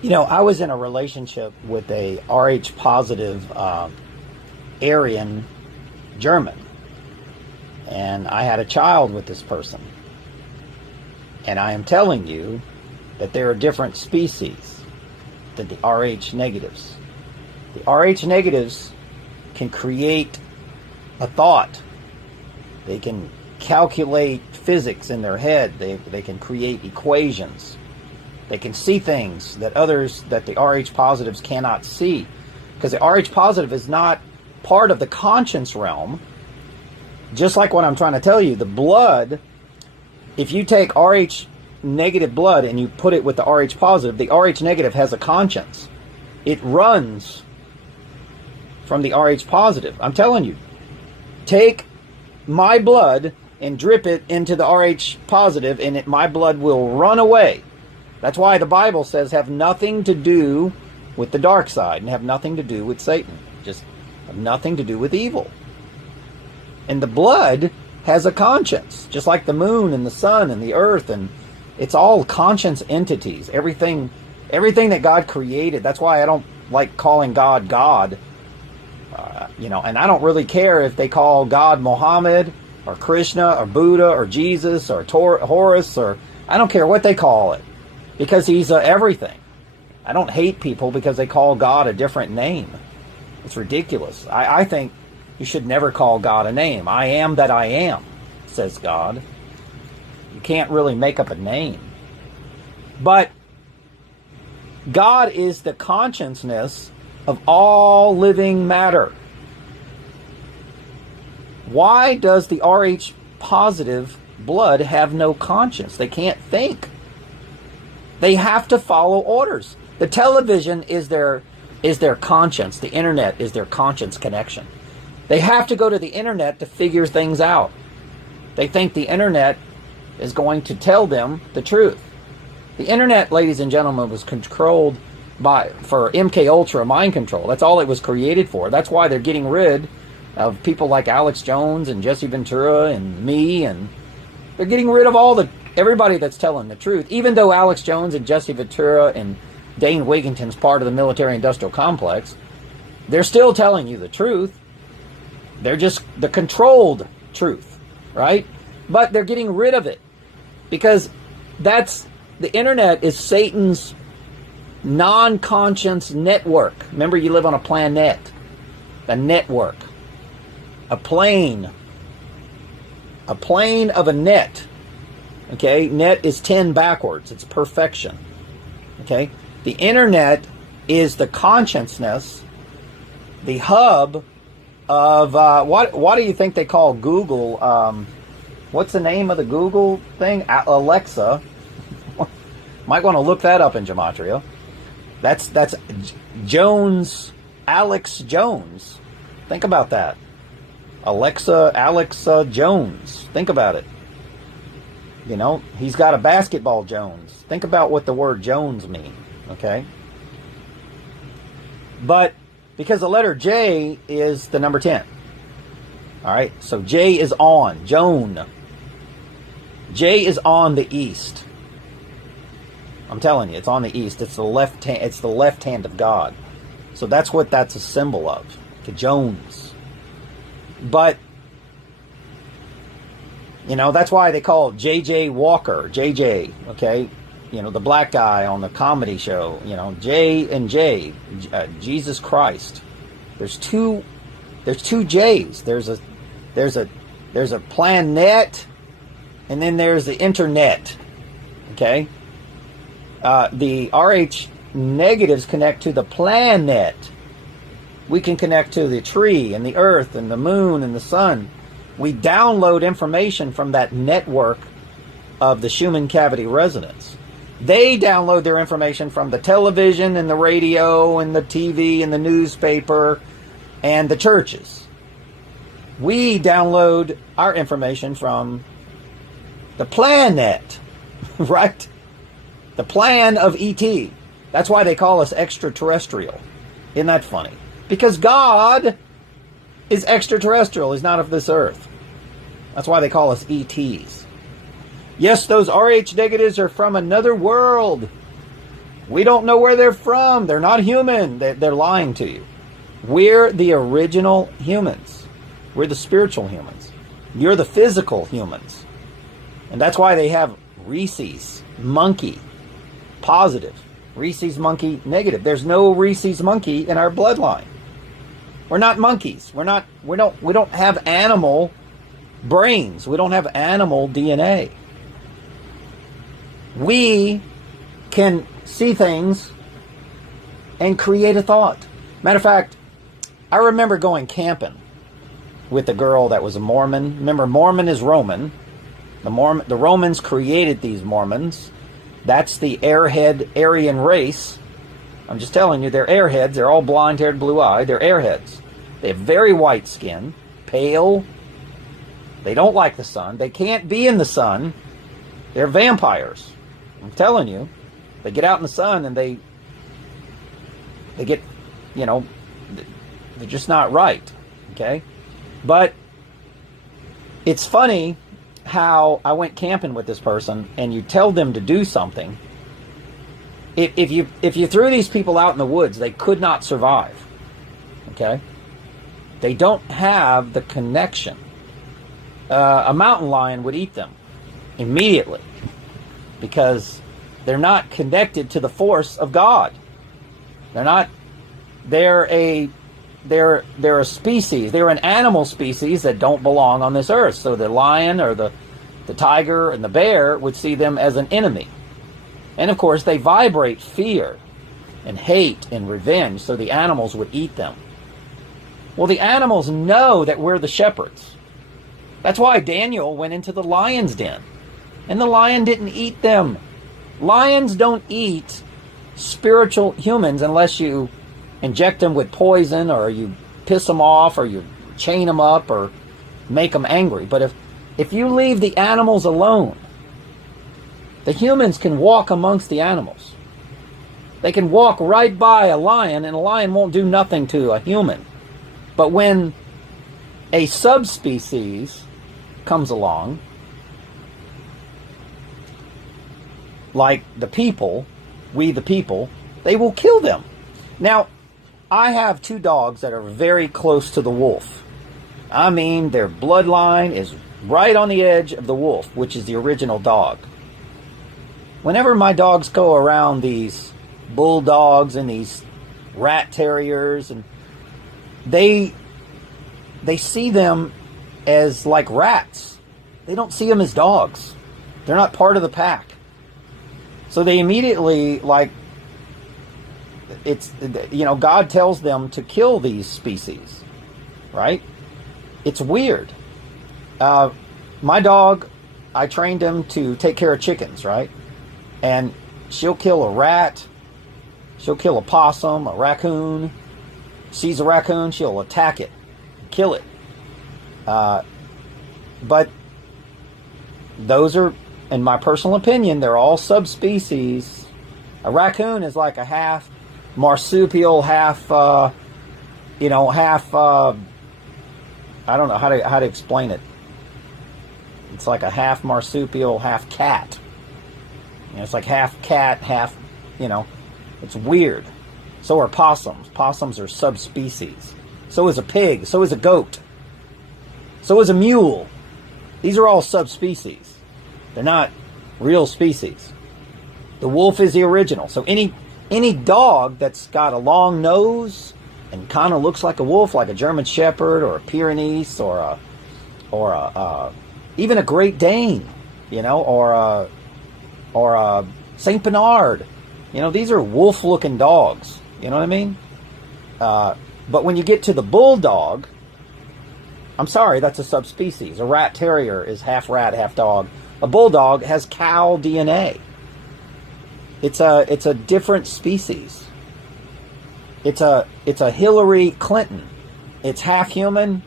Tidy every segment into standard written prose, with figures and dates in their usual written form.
You know, I was in a relationship with a RH positive Aryan German, and I had a child with this person. And I am telling you that there are different species than the RH negatives. The RH negatives can create a thought. They can calculate physics in their head. They can create equations. They can see things that the RH positives cannot see. Because the RH positive is not part of the conscience realm. Just like what I'm trying to tell you, the blood, if you take RH negative blood and you put it with the RH positive, the RH negative has a conscience. It runs from the RH positive. I'm telling you, take my blood and drip it into the RH positive, and my blood will run away. That's why the Bible says have nothing to do with the dark side and have nothing to do with Satan. Just have nothing to do with evil. And the blood has a conscience, just like the moon and the sun and the earth, and it's all conscience entities. Everything that God created. That's why I don't like calling God God. And I don't really care if they call God Muhammad or Krishna or Buddha or Jesus or Horus, or I don't care what they call it, because he's everything. I don't hate people because they call God a different name. It's ridiculous. I think you should never call God a name. I am that I am, says God. You can't really make up a name. But God is the consciousness of all living matter. Why does the RH positive blood have no conscience? They can't think. They have to follow orders. The television is their conscience. The internet is their conscience connection. They have to go to the internet to figure things out. They think the internet is going to tell them the truth. The internet, ladies and gentlemen, was controlled for MK Ultra mind control. That's all it was created for. That's why they're getting rid of people like Alex Jones and Jesse Ventura and me, and they're getting rid of everybody that's telling the truth. Even though Alex Jones and Jesse Ventura and Dane Wigington's part of the military-industrial complex, they're still telling you the truth. They're just the controlled truth, right? But they're getting rid of it because the internet is Satan's non-conscious network. Remember, you live on a planet, a network, a plane of a net. Okay, net is 10 backwards. It's perfection. Okay, the internet is the consciousness, the hub of what do you think they call Google? What's the name of the Google thing? Alexa. Might want to look that up in gematria. That's Jones, Alex Jones. Think about that. Alex Jones. Think about it. You know, he's got a basketball Jones. Think about what the word Jones means, okay? But because the letter J is the number 10. All right, so J is on. Joan. J is on the east. I'm telling you, it's on the east. It's the left hand. It's the left hand of God. So that's what that's a symbol of. Okay, Jones. But you know, that's why they call J.J. Walker, J.J., okay? You know, the black guy on the comedy show, you know, J and J, Jesus Christ. There's two J's. There's a planet, and then there's the internet, okay? The RH negatives connect to the planet. We can connect to the tree and the earth and the moon and the sun. We download information from that network of the Schumann cavity resonance. They download their information from the television and the radio and the TV and the newspaper and the churches. We download our information from the planet, right? The plan of ET. That's why they call us extraterrestrial. Isn't that funny? Because God is extraterrestrial. He's not of this earth. That's why they call us ETs. Yes, those RH negatives are from another world. We don't know where they're from. They're not human. They're lying to you. We're the original humans. We're the spiritual humans. You're the physical humans. And that's why they have rhesus, monkey, positive. Rhesus monkey, negative. There's no rhesus monkey in our bloodline. We're not monkeys. We don't have animal brains. We don't have animal DNA. We can see things and create a thought. Matter of fact, I remember going camping with a girl that was a Mormon. Remember, Mormon is Roman. The Romans created these Mormons. That's the airhead Aryan race. I'm just telling you, they're airheads. They're all blonde-haired, blue-eyed. They're airheads. They have very white skin, pale. They don't like the sun. They can't be in the sun. They're vampires. I'm telling you. They get out in the sun and they get, you know, they're just not right. Okay? But it's funny how I went camping with this person and you tell them to do something. If you threw these people out in the woods, they could not survive. Okay? They don't have the connection. A mountain lion would eat them immediately because they're not connected to the force of God. They're a species. They're an animal species that don't belong on this earth. So the lion or the tiger and the bear would see them as an enemy. And of course they vibrate fear and hate and revenge, so the animals would eat them. Well, the animals know that we're the shepherds. That's why Daniel went into the lion's den. And the lion didn't eat them. Lions don't eat spiritual humans unless you inject them with poison or you piss them off or you chain them up or make them angry. But if you leave the animals alone, the humans can walk amongst the animals. They can walk right by a lion and a lion won't do nothing to a human. But when a subspecies comes along, like the people, we the people, they will kill them. Now, I have two dogs that are very close to the wolf. I mean, their bloodline is right on the edge of the wolf, which is the original dog. Whenever my dogs go around these bulldogs and these rat terriers, and they see them as like rats. They don't see them as dogs. They're not part of the pack. So they immediately, like, it's, you know, God tells them to kill these species, right? It's weird. My dog, I trained him to take care of chickens, right? And she'll kill a rat, she'll kill a possum, a raccoon. Sees a raccoon, she'll attack it, kill it. But those are, in my personal opinion, they're all subspecies. A raccoon is like a half marsupial, half, I don't know how to explain it. It's like a half marsupial, half cat. You know, it's like half cat, half, it's weird. So are possums. Possums are subspecies. So is a pig. So is a goat. So is a mule. These are all subspecies. They're not real species. The wolf is the original. So any dog that's got a long nose and kind of looks like a wolf, like a German Shepherd or a Pyrenees or even a Great Dane, or a Saint Bernard. These are wolf-looking dogs. You know what I mean? But when you get to the bulldog, I'm sorry, that's a subspecies. A rat terrier is half rat, half dog. A bulldog has cow DNA. It's a different species. It's a Hillary Clinton. It's half human,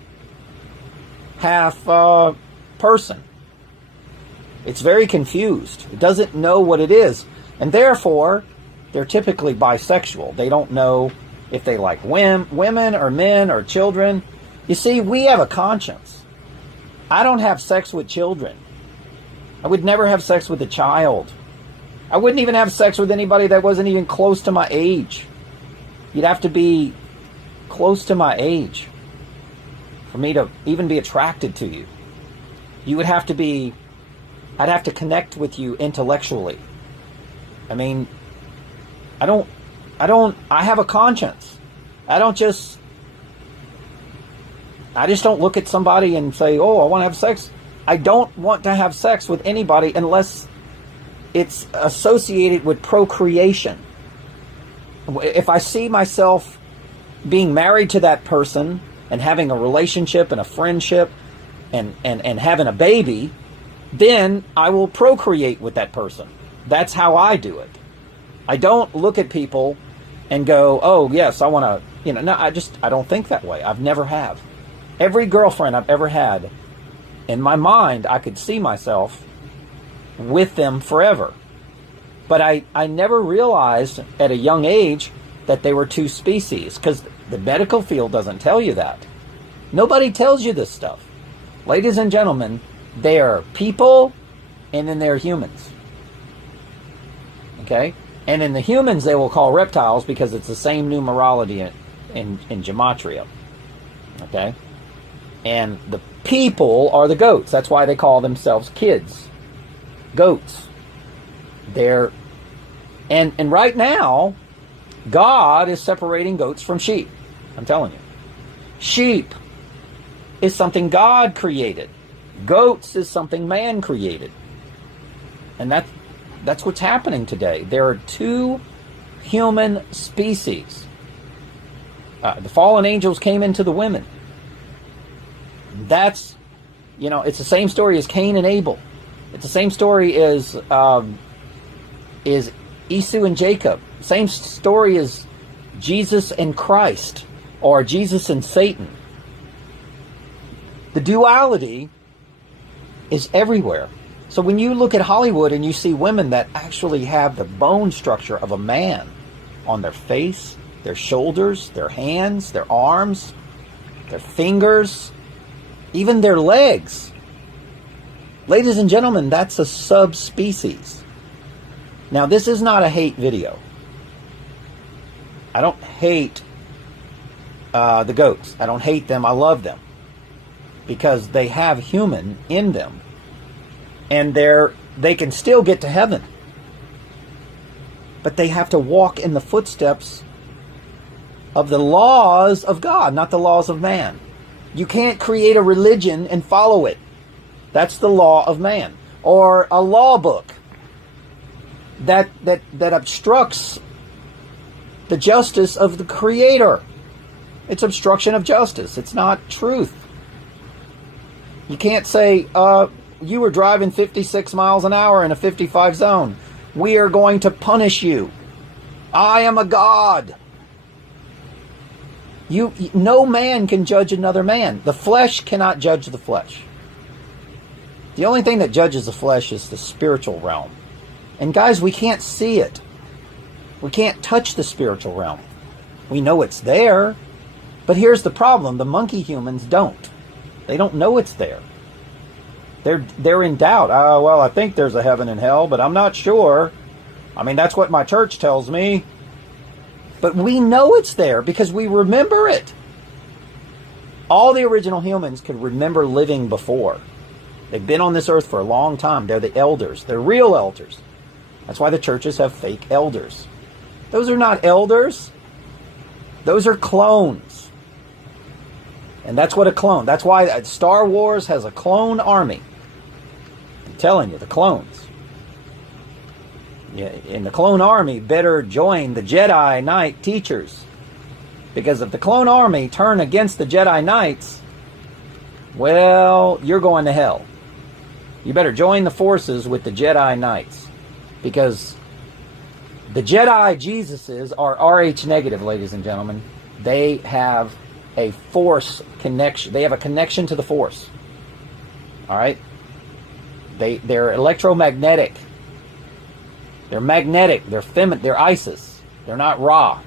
half person. It's very confused. It doesn't know what it is, and therefore they're typically bisexual. They don't know if they like women or men or children. You see, we have a conscience. I don't have sex with children. I would never have sex with a child. I wouldn't even have sex with anybody that wasn't even close to my age. You'd have to be close to my age for me to even be attracted to you. You would have to be, I'd have to connect with you intellectually. I mean, I have a conscience. I just don't look at somebody and say, oh, I want to have sex. I don't want to have sex with anybody unless it's associated with procreation. If I see myself being married to that person and having a relationship and a friendship and having a baby, then I will procreate with that person. That's how I do it. I don't look at people and go, oh, yes, I want to, no, I don't think that way. I've never have. Every girlfriend I've ever had, in my mind, I could see myself with them forever. But I never realized at a young age that they were two species, because the medical field doesn't tell you that. Nobody tells you this stuff. Ladies and gentlemen, they are people, and then they're humans. Okay? And in the humans, they will call reptiles because it's the same numerology in gematria. Okay? And the people are the goats. That's why they call themselves kids. Goats. And right now, God is separating goats from sheep. I'm telling you. Sheep is something God created. Goats is something man created. And that's what's happening today. There are two human species. The fallen angels came into the women. That's, it's the same story as Cain and Abel. It's the same story as Esau and Jacob. Same story as Jesus and Christ, or Jesus and Satan. The duality is everywhere. So when you look at Hollywood and you see women that actually have the bone structure of a man on their face, their shoulders, their hands, their arms, their fingers, even their legs. Ladies and gentlemen, that's a subspecies. Now, this is not a hate video. I don't hate the goats. I don't hate them. I love them. Because they have human in them. And they can still get to heaven. But they have to walk in the footsteps of the laws of God, not the laws of man. You can't create a religion and follow it. That's the law of man. Or a law book that obstructs the justice of the Creator. It's obstruction of justice. It's not truth. You can't say, you were driving 56 miles an hour in a 55 zone. We are going to punish you. I am a God. No man can judge another man. The flesh cannot judge the flesh. The only thing that judges the flesh is the spiritual realm. And guys, we can't see it. We can't touch the spiritual realm. We know it's there. But here's the problem. The monkey humans don't. They don't know it's there. They're in doubt. Well, I think there's a heaven and hell, but I'm not sure. I mean, that's what my church tells me. But we know it's there because we remember it. All the original humans could remember living before. They've been on this earth for a long time. They're the elders. They're real elders. That's why the churches have fake elders. Those are not elders. Those are clones. And that's what a clone. That's why Star Wars has a clone army. I'm telling you, the clones. Yeah, in the clone army, better join the Jedi Knight teachers. Because if the clone army turn against the Jedi Knights, well, you're going to hell. You better join the forces with the Jedi Knights. Because the Jedi Jesuses are Rh negative, ladies and gentlemen. They have a force connection. They have a connection to the force. All right? They're electromagnetic. They're magnetic. They're feminine. They're Isis. They're not Ra.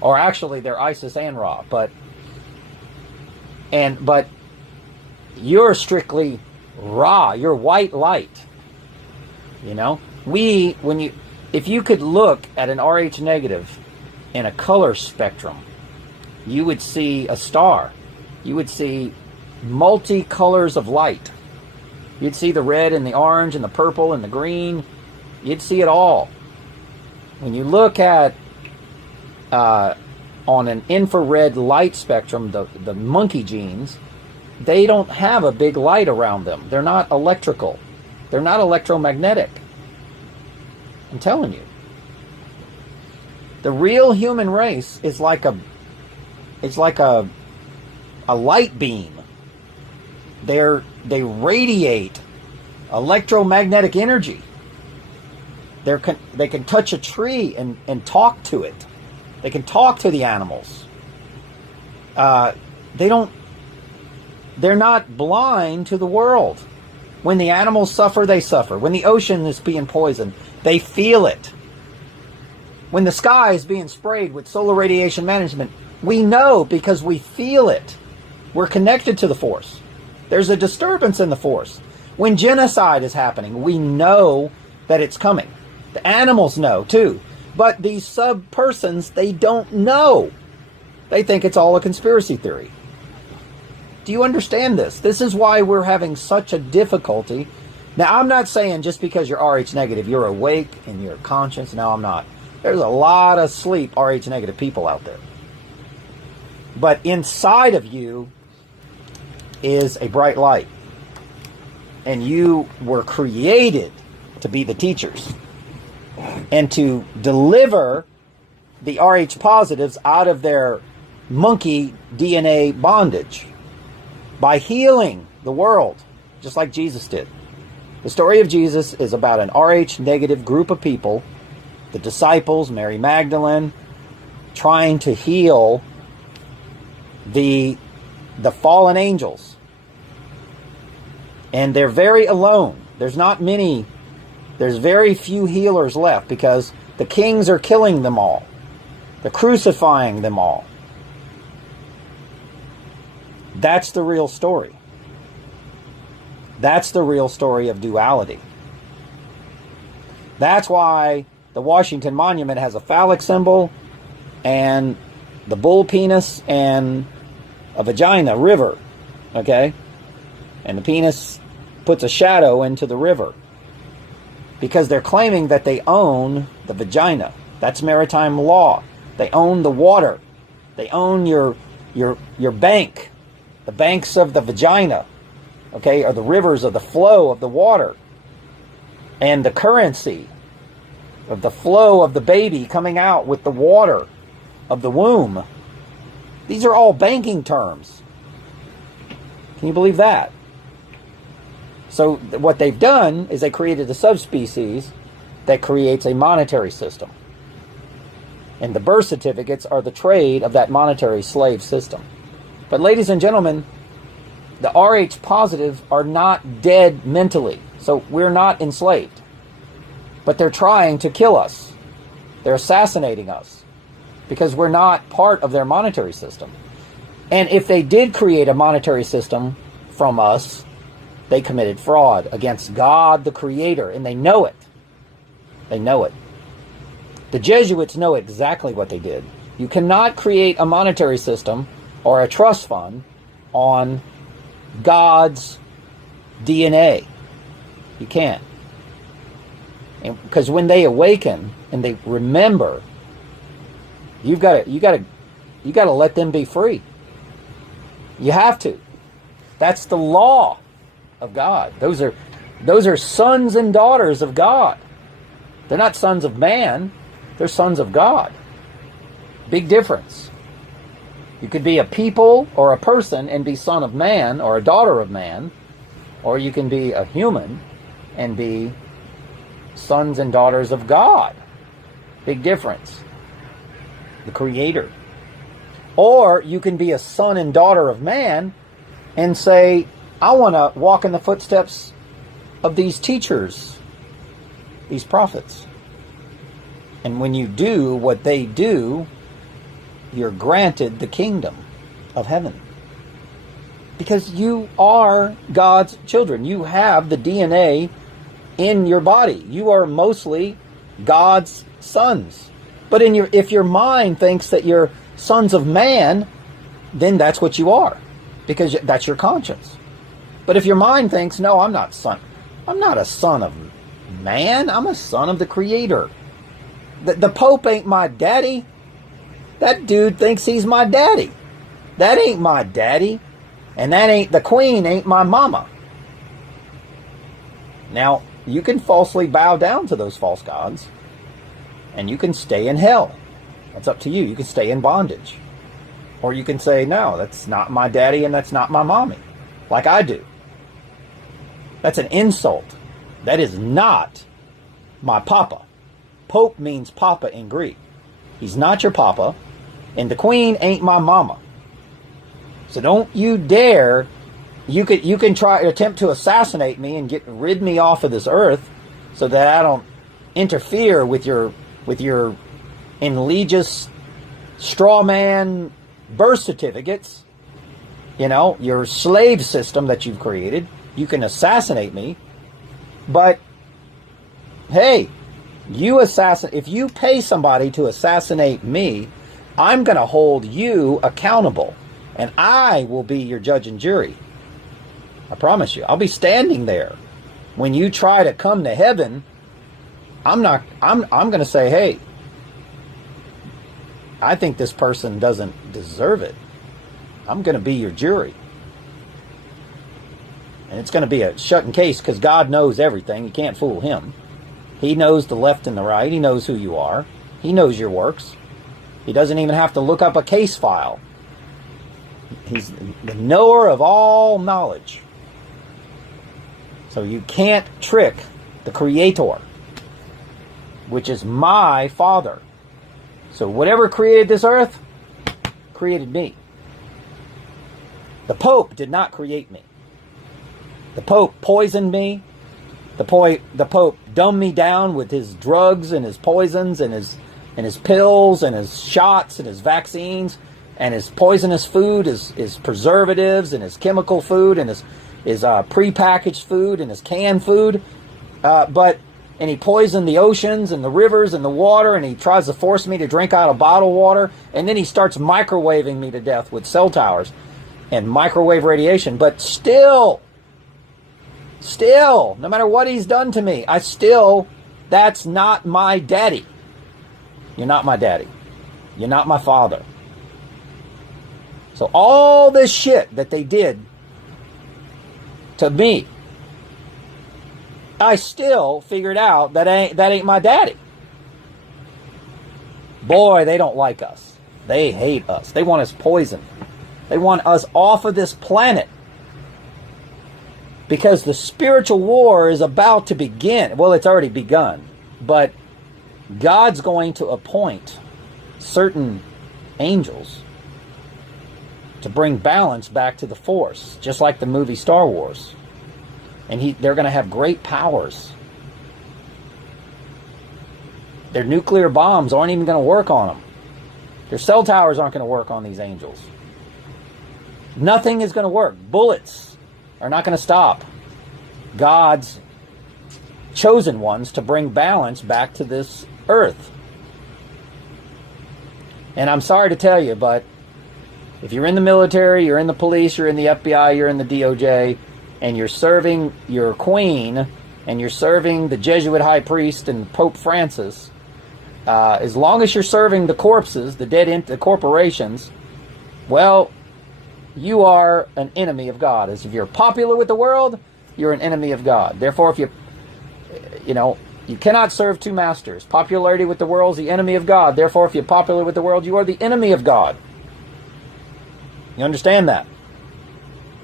Or actually, they're Isis and Ra. But you're strictly Ra. You're white light. You know? If you could look at an Rh negative in a color spectrum, you would see a star. You would see multi-colors of light. You'd see the red and the orange and the purple and the green. You'd see it all. When you look at on an infrared light spectrum, the monkey genes, they don't have a big light around them. They're not electrical. They're not electromagnetic. I'm telling you. The real human race is like a light beam. They radiate electromagnetic energy. They can touch a tree and talk to it. They can talk to the animals. They're not blind to the world. When the animals suffer, they suffer. When the ocean is being poisoned, they feel it. When the sky is being sprayed with solar radiation management, we know because we feel it. We're connected to the force. There's a disturbance in the force. When genocide is happening, we know that it's coming. The animals know too. But these sub-persons, they don't know. They think it's all a conspiracy theory. Do you understand this? This is why we're having such a difficulty. Now, I'm not saying just because you're Rh negative, you're awake and you're conscious. No, I'm not. There's a lot of sleep Rh negative people out there. But inside of you is a bright light. And you were created to be the teachers and to deliver the Rh positives out of their monkey DNA bondage by healing the world, just like Jesus did. The story of Jesus is about an Rh negative group of people, the disciples, Mary Magdalene, trying to heal the fallen angels. And they're very alone. There's very few healers left because the kings are killing them all. They're crucifying them all. That's the real story. That's the real story of duality. That's why the Washington Monument has a phallic symbol and the bull penis and a vagina river, okay? And the penis puts a shadow into the river because they're claiming that they own the vagina. That's maritime law. They own the water. They own your bank. The banks of the vagina, okay, are the rivers of the flow of the water and the currency of the flow of the baby coming out with the water of the womb. These are all banking terms. Can you believe that? So what they've done is they created a subspecies that creates a monetary system. And the birth certificates are the trade of that monetary slave system. But ladies and gentlemen, the Rh positives are not dead mentally. So we're not enslaved. But they're trying to kill us. They're assassinating us because we're not part of their monetary system. And if they did create a monetary system from us, they committed fraud against God the Creator, and they know it. They know it. The Jesuits know exactly what they did. You cannot create a monetary system or a trust fund on God's DNA. You can't. Because when they awaken and they remember, you got to let them be free. You have to. That's the law of God. Those are sons and daughters of God. They're not sons of man. They're sons of God. Big difference. You could be a people or a person and be son of man or a daughter of man, or you can be a human and be sons and daughters of God. Big difference. The Creator. Or you can be a son and daughter of man and say, I want to walk in the footsteps of these teachers, these prophets. And when you do what they do, you're granted the kingdom of heaven. Because you are God's children. You have the DNA in your body. You are mostly God's sons. But if your mind thinks that you're sons of man, then that's what you are, because that's your conscience. But if your mind thinks, no, I'm not a son of man, I'm a son of the Creator. The Pope ain't my daddy. That dude thinks he's my daddy. That ain't my daddy. And the Queen ain't my mama. Now, you can falsely bow down to those false gods, and you can stay in hell. That's up to you. You can stay in bondage. Or you can say, no, that's not my daddy and that's not my mommy, like I do. That's an insult. That is not my papa. Pope means papa in Greek. He's not your papa, and the Queen ain't my mama. So don't you dare. You can attempt to assassinate me and rid me off of this earth, so that I don't interfere with your egregious straw man birth certificates. Your slave system that you've created. You can assassinate me, but hey, if you pay somebody to assassinate me, I'm going to hold you accountable, and I will be your judge and jury. I promise you. I'll be standing there when you try to come to heaven. I'm going to say, hey, I think this person doesn't deserve it. I'm going to be your jury. And it's going to be a shut-in case, because God knows everything. You can't fool him. He knows the left and the right. He knows who you are. He knows your works. He doesn't even have to look up a case file. He's the knower of all knowledge. So you can't trick the Creator, which is my Father. So whatever created this earth, created me. The Pope did not create me. The Pope poisoned me. The Pope dumbed me down with his drugs and his poisons and his pills and his shots and his vaccines and his poisonous food, his preservatives and his chemical food and his prepackaged food and his canned food. And he poisoned the oceans and the rivers and the water, and he tries to force me to drink out of bottled water, and then he starts microwaving me to death with cell towers and microwave radiation. But still, no matter what he's done to me, that's not my daddy. You're not my daddy. You're not my father. So all this shit that they did to me, I still figured out that ain't my daddy. Boy, they don't like us. They hate us. They want us poisoned. They want us off of this planet. Because the spiritual war is about to begin. Well, it's already begun. But God's going to appoint certain angels to bring balance back to the Force, just like the movie Star Wars. And they're going to have great powers. Their nuclear bombs aren't even going to work on them. Their cell towers aren't going to work on these angels. Nothing is going to work. Bullets are not going to stop God's chosen ones to bring balance back to this earth. And I'm sorry to tell you, but if you're in the military, you're in the police, you're in the FBI, you're in the DOJ, and you're serving your queen, and you're serving the Jesuit high priest and Pope Francis, as long as you're serving the corpses, the corporations, well, you are an enemy of God. As if you're popular with the world, you're an enemy of God. Therefore, if you cannot serve two masters. Popularity with the world is the enemy of God. Therefore, if you're popular with the world, you are the enemy of God. You understand that?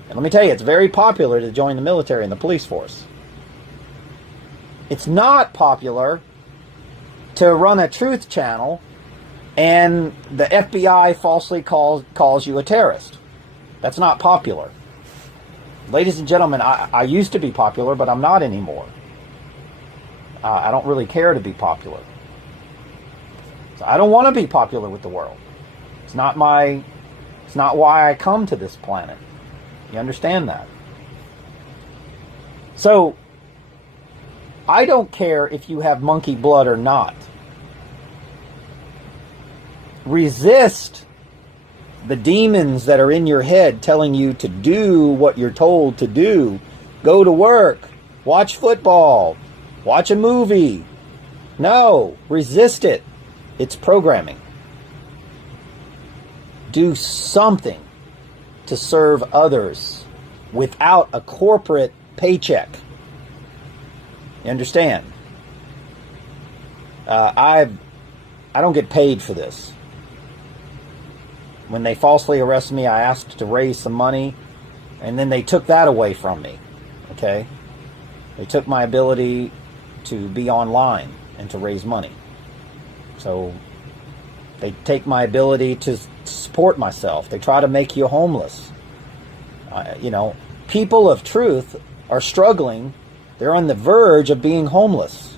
And let me tell you, it's very popular to join the military and the police force. It's not popular to run a truth channel and the FBI falsely calls you a terrorist. That's not popular. Ladies and gentlemen, I used to be popular, but I'm not anymore. I don't really care to be popular. So I don't want to be popular with the world. It's not why I come to this planet. You understand that? So I don't care if you have monkey blood or not. Resist the demons that are in your head telling you to do what you're told to do. Go to work, watch football, watch a movie. No, resist it. It's programming. Do something to serve others without a corporate paycheck. You understand? I don't get paid for this. When they falsely arrested me, I asked to raise some money, and then they took that away from me. Okay? They took my ability to be online and to raise money. So they take my ability to support myself. They try to make you homeless. People of truth are struggling. They're on the verge of being homeless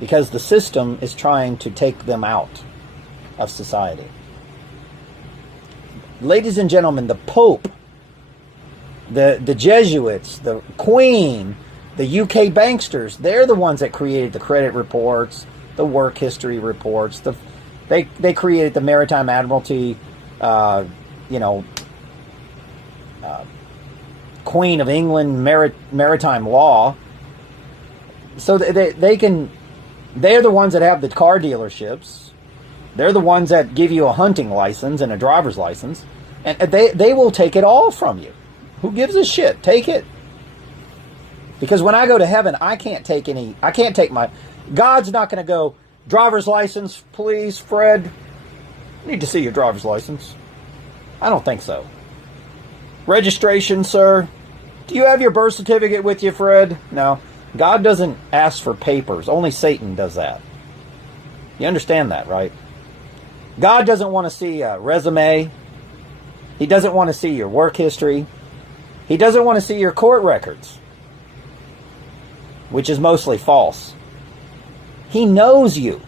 because the system is trying to take them out of society. Ladies and gentlemen, the Pope, the Jesuits, the Queen, the UK banksters, they're the ones that created the credit reports, the work history reports. They created the Maritime Admiralty, Queen of England maritime law. So they're the ones that have the car dealerships. They're the ones that give you a hunting license and a driver's license, and they will take it all from you. Who gives a shit? Take it. Because when I go to heaven, I can't take my, God's not going to go, driver's license, please, Fred. Need to see your driver's license. I don't think so. Registration, sir. Do you have your birth certificate with you, Fred? No. God doesn't ask for papers. Only Satan does that. You understand that, right? God doesn't want to see a resume. He doesn't want to see your work history. He doesn't want to see your court records, which is mostly false. He knows you.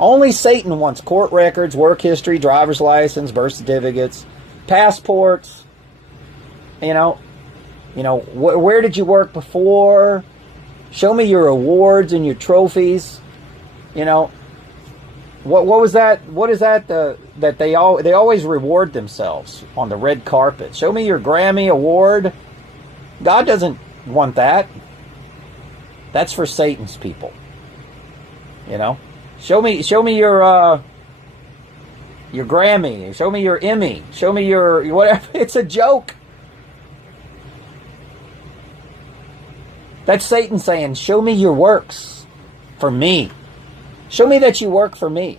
Only Satan wants court records, work history, driver's license, birth certificates, passports. Where did you work before? Show me your awards and your trophies. What was that? What is that? That they always reward themselves on the red carpet. Show me your Grammy award. God doesn't want that. That's for Satan's people. Show me your Grammy. Show me your Emmy. Show me your whatever. It's a joke. That's Satan saying, show me your works for me. Show me that you work for me.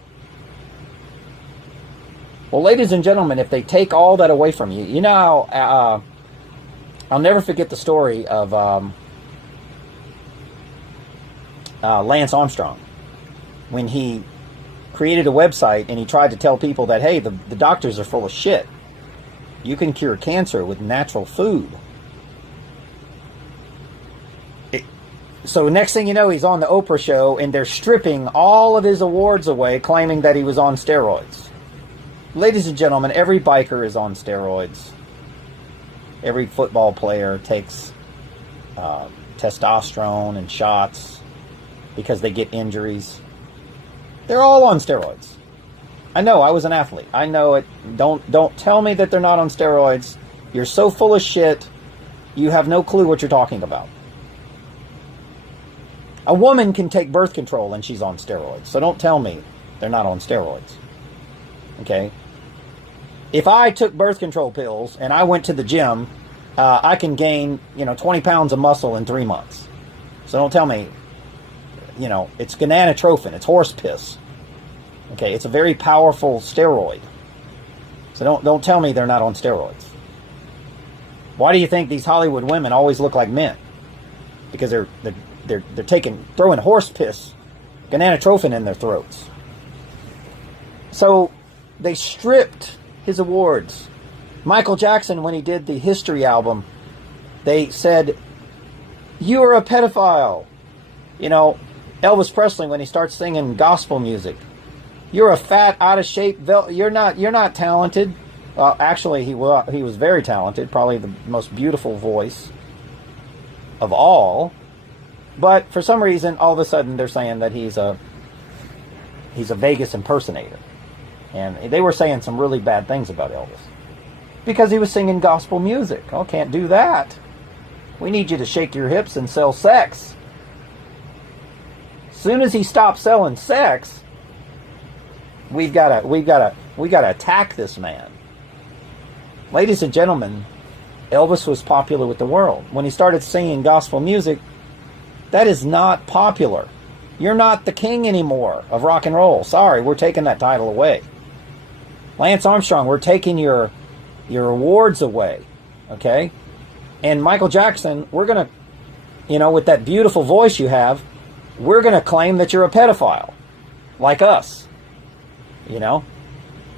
Well, ladies and gentlemen, if they take all that away from you, I'll never forget the story of Lance Armstrong when he created a website and he tried to tell people that, hey, the doctors are full of shit. You can cure cancer with natural food. So next thing you know, he's on the Oprah show and they're stripping all of his awards away, claiming that he was on steroids. Ladies and gentlemen, every biker is on steroids. Every football player takes testosterone and shots because they get injuries. They're all on steroids. I know, I was an athlete. I know it. Don't tell me that they're not on steroids. You're so full of shit, you have no clue what you're talking about. A woman can take birth control and she's on steroids. So don't tell me they're not on steroids. Okay? If I took birth control pills and I went to the gym, I can gain, 20 pounds of muscle in 3 months. So don't tell me, it's gonadotrophin. It's horse piss. Okay? It's a very powerful steroid. So don't tell me they're not on steroids. Why do you think these Hollywood women always look like men? Because they're throwing horse piss, gonadotrophin in their throats. So they stripped his awards. Michael Jackson, when he did the History album, they said, "You are a pedophile." Elvis Presley, when he starts singing gospel music, "You're a fat, out of shape. You're not talented." Actually, he was very talented. Probably the most beautiful voice of all. But for some reason, all of a sudden, they're saying that he's a Vegas impersonator. And they were saying some really bad things about Elvis. Because he was singing gospel music. Oh, can't do that. We need you to shake your hips and sell sex. As soon as he stops selling sex, we gotta attack this man. Ladies and gentlemen, Elvis was popular with the world. When he started singing gospel music, that is not popular. You're not the king anymore of rock and roll. Sorry, we're taking that title away. Lance Armstrong, we're taking your awards away. Okay? And Michael Jackson, we're going to, with that beautiful voice you have, we're going to claim that you're a pedophile. Like us.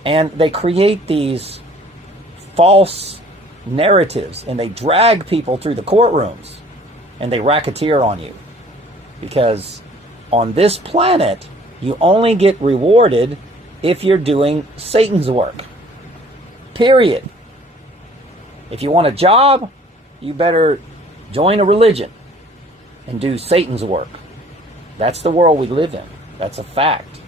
And they create these false narratives, and they drag people through the courtrooms, and they racketeer on you. Because on this planet, you only get rewarded if you're doing Satan's work. Period. If you want a job, you better join a religion and do Satan's work. That's the world we live in. That's a fact.